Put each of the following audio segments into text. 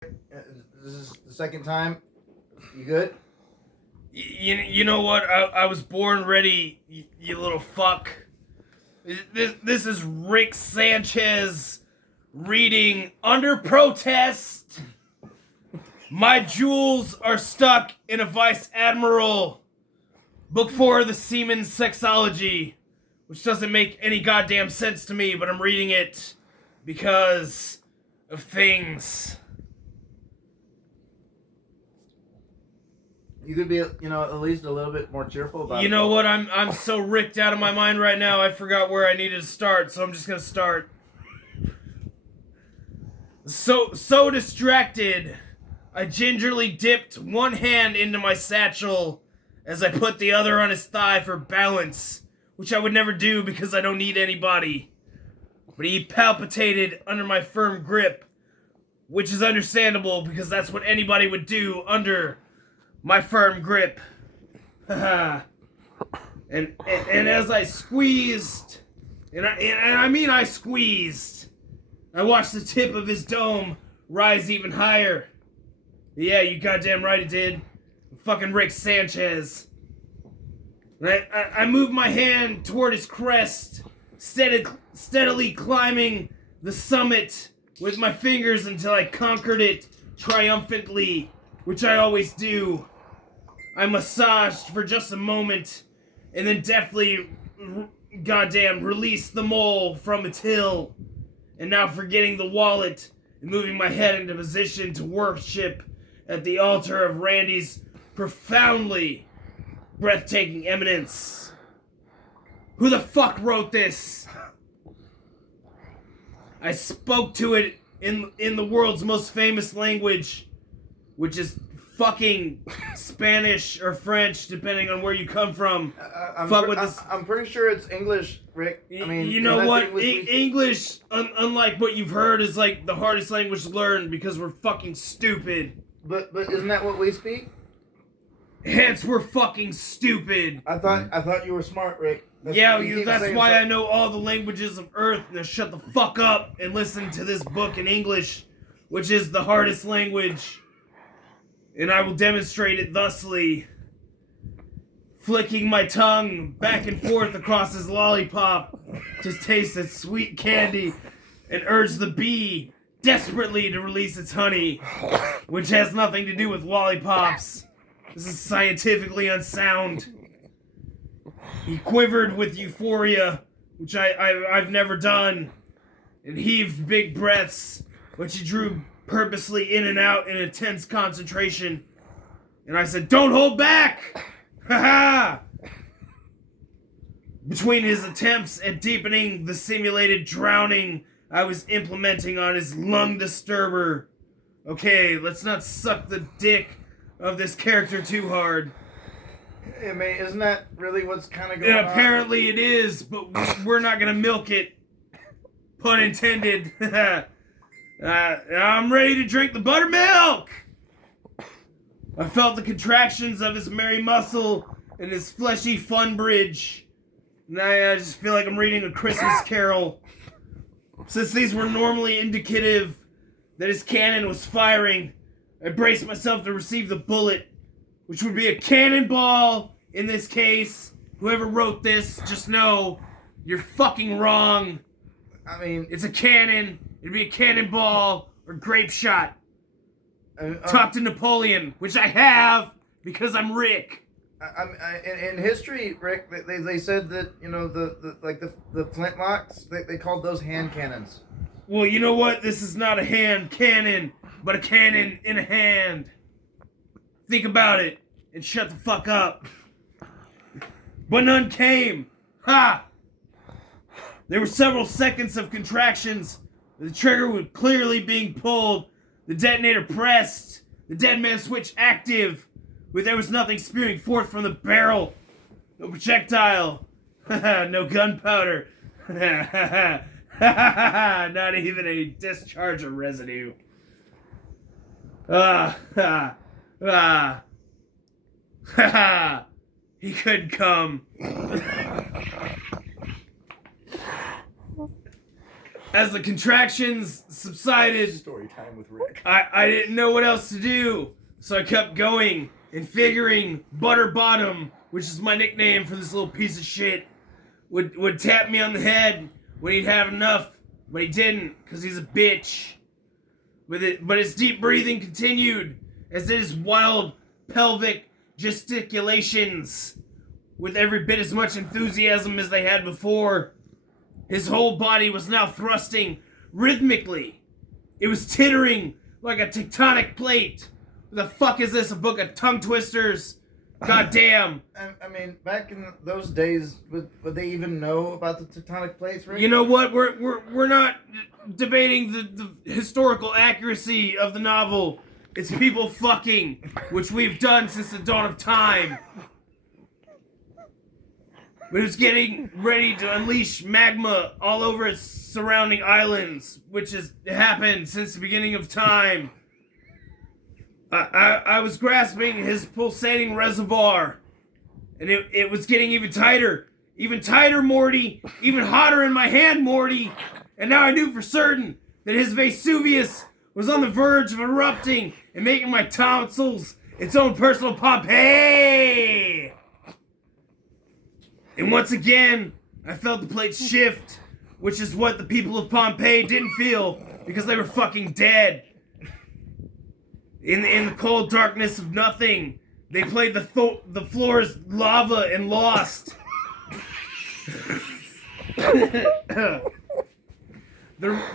This is the second time. You good? You know what? I was born ready, you little fuck. This is Rick Sanchez reading Under Protest. My jewels are stuck in a Vice Admiral. Book 4 of the Seaman's Sexology, which doesn't make any goddamn sense to me, but I'm reading it because of things. You could be, at least a little bit more cheerful about it. You know what? I'm so ricked out of my mind right now. I forgot where I needed to start, so I'm just gonna start. So distracted, I gingerly dipped one hand into my satchel as I put the other on his thigh for balance, which I would never do because I don't need anybody. But he palpitated under my firm grip, which is understandable because that's what anybody would do under my firm grip. and as I squeezed, and I mean I squeezed, I watched the tip of his dome rise even higher. Yeah, you goddamn right it did. Fucking Rick Sanchez. I moved my hand toward his crest, steadily climbing the summit with my fingers until I conquered it triumphantly, which I always do. I massaged for just a moment, and then deftly, released the mole from its hill. And now forgetting the wallet and moving my head into position to worship at the altar of Randy's profoundly breathtaking eminence. Who the fuck wrote this? I spoke to it in the world's most famous language, which is fucking Spanish or French, depending on where you come from. I'm pretty sure it's English, Rick. I mean, you know what? English, unlike what you've heard, is like the hardest language to learn because we're fucking stupid. But isn't that what we speak? Hence, we're fucking stupid. I thought you were smart, Rick. That's why I know all the languages of Earth. Now shut the fuck up and listen to this book in English, which is the hardest language. And I will demonstrate it thusly. Flicking my tongue back and forth across his lollipop to taste its sweet candy and urge the bee desperately to release its honey, which has nothing to do with lollipops. This is scientifically unsound. He quivered with euphoria, which I've never done, and heaved big breaths, which he drew purposely in and out in intense concentration. And I said, "Don't hold back!" Ha ha! Between his attempts at deepening the simulated drowning I was implementing on his lung disturber. Okay, let's not suck the dick of this character too hard. I mean, isn't that really what's kind of going on? Apparently it is, but we're not gonna milk it. Pun intended. I'm ready to drink the buttermilk! I felt the contractions of his merry muscle and his fleshy fun bridge. And I just feel like I'm reading a Christmas carol. Since these were normally indicative that his cannon was firing, I braced myself to receive the bullet, which would be a cannonball in this case. Whoever wrote this, just know you're fucking wrong. I mean, it's a cannon. It'd be a cannonball or grape shot. Talk to Napoleon, which I have because I'm Rick. In history, Rick, they said that the flintlocks they called those hand cannons. Well, you know what? This is not a hand cannon, but a cannon in a hand. Think about it and shut the fuck up. But none came. Ha! There were several seconds of contractions. The trigger was clearly being pulled. The detonator pressed. The dead man switch active. But there was nothing spewing forth from the barrel. No projectile. No gunpowder. Not even a discharge of residue. He could come. As the contractions subsided, Story time with Rick. I didn't know what else to do, so I kept going and figuring Butterbottom, which is my nickname for this little piece of shit, would tap me on the head when he'd have enough, but he didn't, because he's a bitch. But his deep breathing continued, as did his wild pelvic gesticulations, with every bit as much enthusiasm as they had before. His whole body was now thrusting rhythmically. It was tittering like a tectonic plate. What the fuck is this, a book of tongue twisters? God damn. I mean, back in those days, would they even know about the tectonic plates, Rick? You know what? We're not debating the historical accuracy of the novel. It's people fucking, which we've done since the dawn of time. But it was getting ready to unleash magma all over its surrounding islands, which has happened since the beginning of time. I was grasping his pulsating reservoir, and it was getting even tighter, Morty, even hotter in my hand, Morty. And now I knew for certain that his Vesuvius was on the verge of erupting and making my tonsils its own personal Pompeii. And once again, I felt the plate shift, which is what the people of Pompeii didn't feel because they were fucking dead. In the cold darkness of nothing, they played the floor's lava and lost. The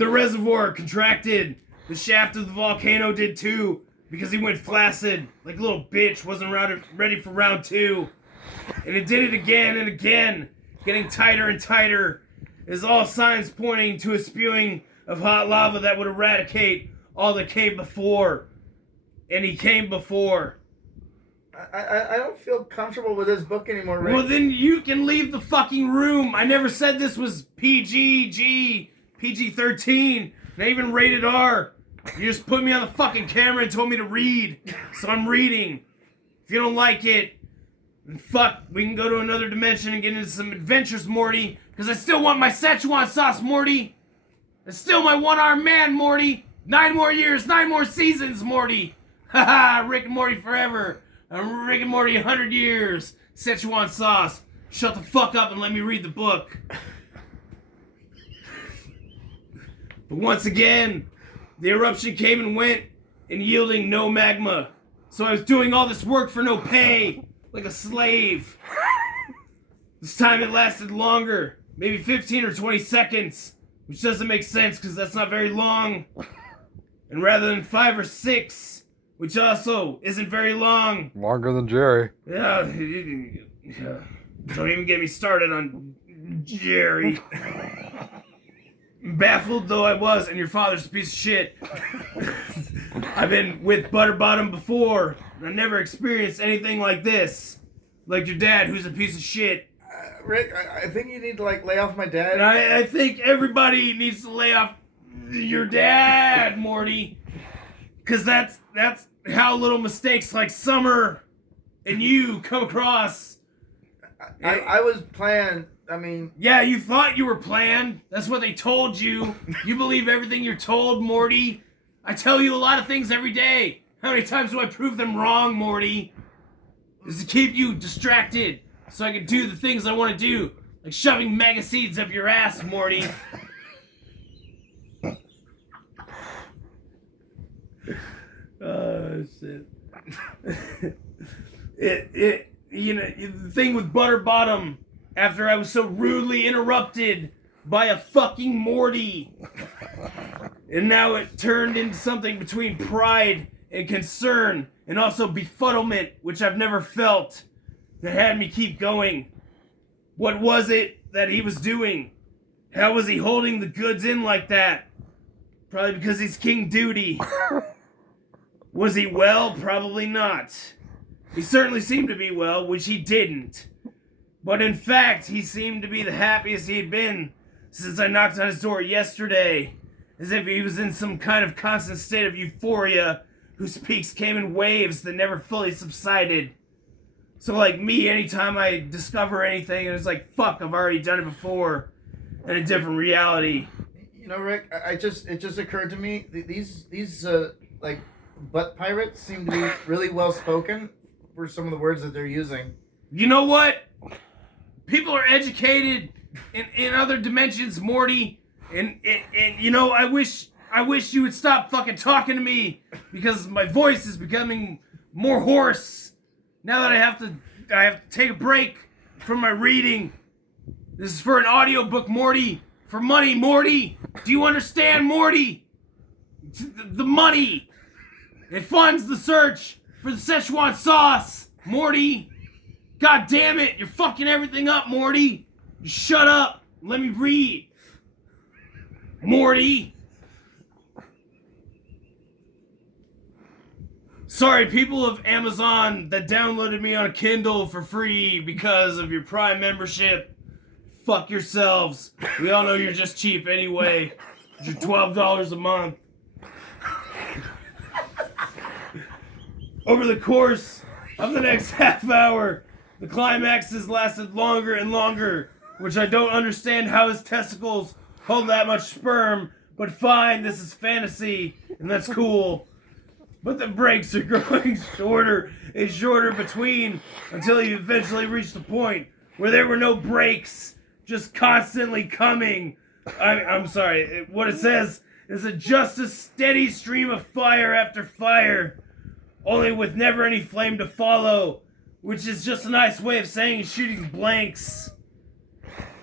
reservoir contracted. The shaft of the volcano did too, because he went flaccid, like a little bitch, wasn't ready for round two. And it did it again and again, getting tighter and tighter, as all signs pointing to a spewing of hot lava that would eradicate all that came before. And he came before. I don't feel comfortable with this book anymore, Rick. Well, then you can leave the fucking room. I never said this was PG-13, not even rated R. You just put me on the fucking camera and told me to read, so I'm reading. If you don't like it, then fuck, we can go to another dimension and get into some adventures, Morty, because I still want my Szechuan sauce, Morty. It's still my one-armed man, Morty. 9 more years, 9 more seasons, Morty. Haha, Rick and Morty forever. Rick and Morty 100 years. Szechuan sauce. Shut the fuck up and let me read the book. But once again, the eruption came and went, and yielding no magma. So I was doing all this work for no pay, like a slave. This time it lasted longer, maybe 15 or 20 seconds, which doesn't make sense because that's not very long. And rather than 5 or 6, which also isn't very long. Longer than Jerry. Yeah, don't even get me started on Jerry. Baffled though I was, and your father's a piece of shit. I've been with Butterbottom before, and I never experienced anything like this. Like your dad, who's a piece of shit. Rick, I think you need to lay off my dad. And I think everybody needs to lay off your dad, Morty. Because that's how little mistakes like Summer and you come across. I was planned. I mean... Yeah, you thought you were planned. That's what they told you. You believe everything you're told, Morty. I tell you a lot of things every day. How many times do I prove them wrong, Morty? Is to keep you distracted so I can do the things I want to do. Like shoving mega seeds up your ass, Morty. Oh, shit. You know, the thing with Butterbottom, after I was so rudely interrupted by a fucking Morty, and now it turned into something between pride and concern, and also befuddlement, which I've never felt, that had me keep going. What was it that he was doing? How was he holding the goods in like that? Probably because he's King Duty. Was he well? Probably not. He certainly seemed to be well, which he didn't. But in fact, he seemed to be the happiest he had been since I knocked on his door yesterday, as if he was in some kind of constant state of euphoria whose peaks came in waves that never fully subsided. So like me, anytime I discover anything, and it's like, fuck, I've already done it before, in a different reality. Rick, it just occurred to me these like butt pirates seem to be really well spoken for some of the words that they're using. You know what? People are educated in other dimensions, Morty, and I wish you would stop fucking talking to me because my voice is becoming more hoarse now that I have to take a break from my reading. This is for an audiobook, Morty. For money, Morty. Do you understand, Morty? The money. It funds the search for the Szechuan sauce, Morty. God damn it. You're fucking everything up, Morty. You shut up. Let me read. Morty. Sorry, people of Amazon that downloaded me on a Kindle for free because of your Prime membership. Fuck yourselves. We all know you're just cheap anyway. You're $12 a month. Over the course of the next half hour, the climax has lasted longer and longer, which I don't understand how his testicles hold that much sperm, but fine, this is fantasy, and that's cool. But the breaks are growing shorter and shorter between until he eventually reached the point where there were no breaks, just constantly coming. I'm sorry, what it says is just a steady stream of fire after fire, only with never any flame to follow, which is just a nice way of saying he's shooting blanks.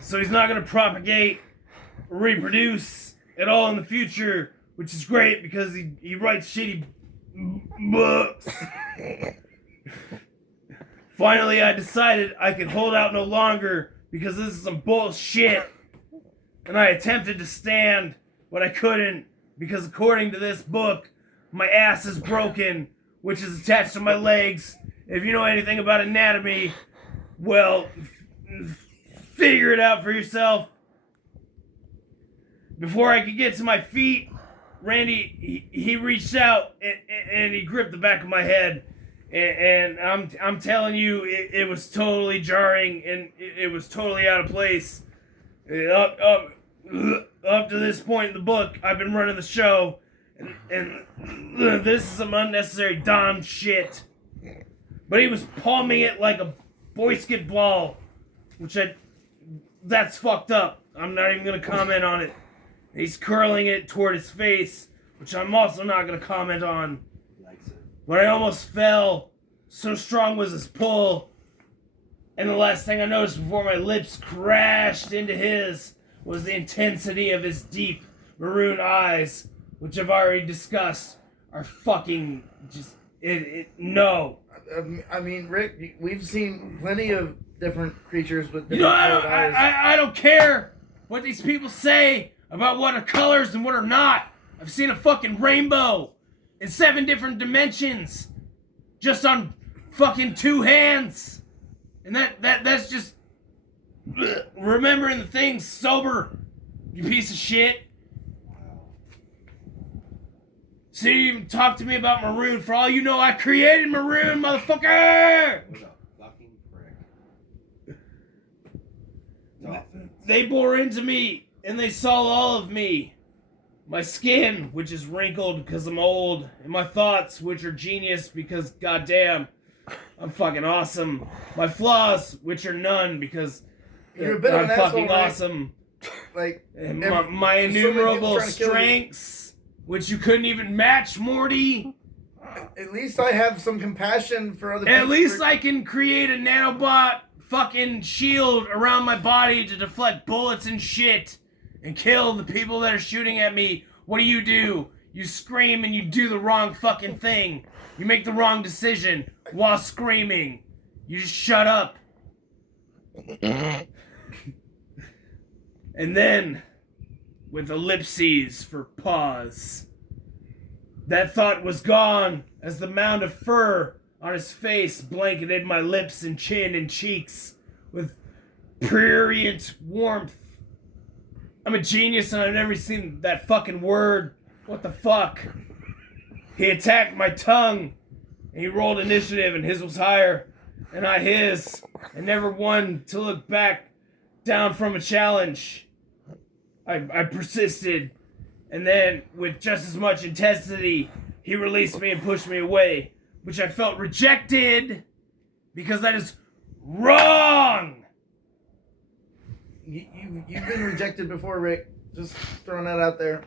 So he's not going to propagate or reproduce at all in the future, which is great because he writes shitty books. Finally, I decided I could hold out no longer because this is some bullshit. And I attempted to stand, but I couldn't because according to this book, my ass is broken, which is attached to my legs. If you know anything about anatomy, well, figure it out for yourself. Before I could get to my feet, Randy, he reached out and he gripped the back of my head. And I'm telling you, it was totally jarring and it was totally out of place. Up to this point in the book, I've been running the show, and this is some unnecessary Dom shit. But he was palming it like a basketball, that's fucked up. I'm not even gonna comment on it. He's curling it toward his face, which I'm also not gonna comment on. But I almost fell, so strong was his pull. And the last thing I noticed before my lips crashed into his was the intensity of his deep maroon eyes, which I've already discussed are fucking just, no. I mean, Rick, we've seen plenty of different creatures with different colored eyes. I don't care what these people say about what are colors and what are not. I've seen a fucking rainbow in 7 different dimensions just on fucking 2 hands. And that's just remembering the things sober, you piece of shit. So you even talk to me about Maroon. For all you know, I created Maroon, motherfucker! What a fucking prick. Dolphins. They bore into me, and they saw all of me. My skin, which is wrinkled because I'm old, and my thoughts, which are genius because, goddamn, I'm fucking awesome. My flaws, which are none because You're a bit of I'm an fucking asshole, right? awesome. Like, And every- my there's so many people innumerable trying to kill you. strengths, which you couldn't even match, Morty. At least I have some compassion for other people. At least I can create a nanobot fucking shield around my body to deflect bullets and shit and kill the people that are shooting at me. What do? You scream and you do the wrong fucking thing. You make the wrong decision while screaming. You just shut up. And then, with ellipses for pause, that thought was gone as the mound of fur on his face blanketed my lips and chin and cheeks with prurient warmth. I'm a genius and I've never seen that fucking word. What the fuck? He attacked my tongue and he rolled initiative and his was higher and I his and never one to look back down from a challenge. I persisted, and then, with just as much intensity, he released me and pushed me away, which I felt rejected, because that is wrong! You've been rejected before, Rick. Just throwing that out there.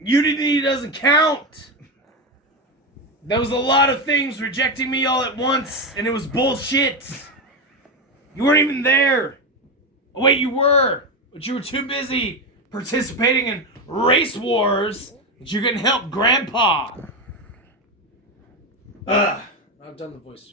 Unity doesn't count! There was a lot of things rejecting me all at once, and it was bullshit! You weren't even there! Oh wait, you were! But you were too busy participating in race wars that you couldn't help Grandpa! I've done the voice.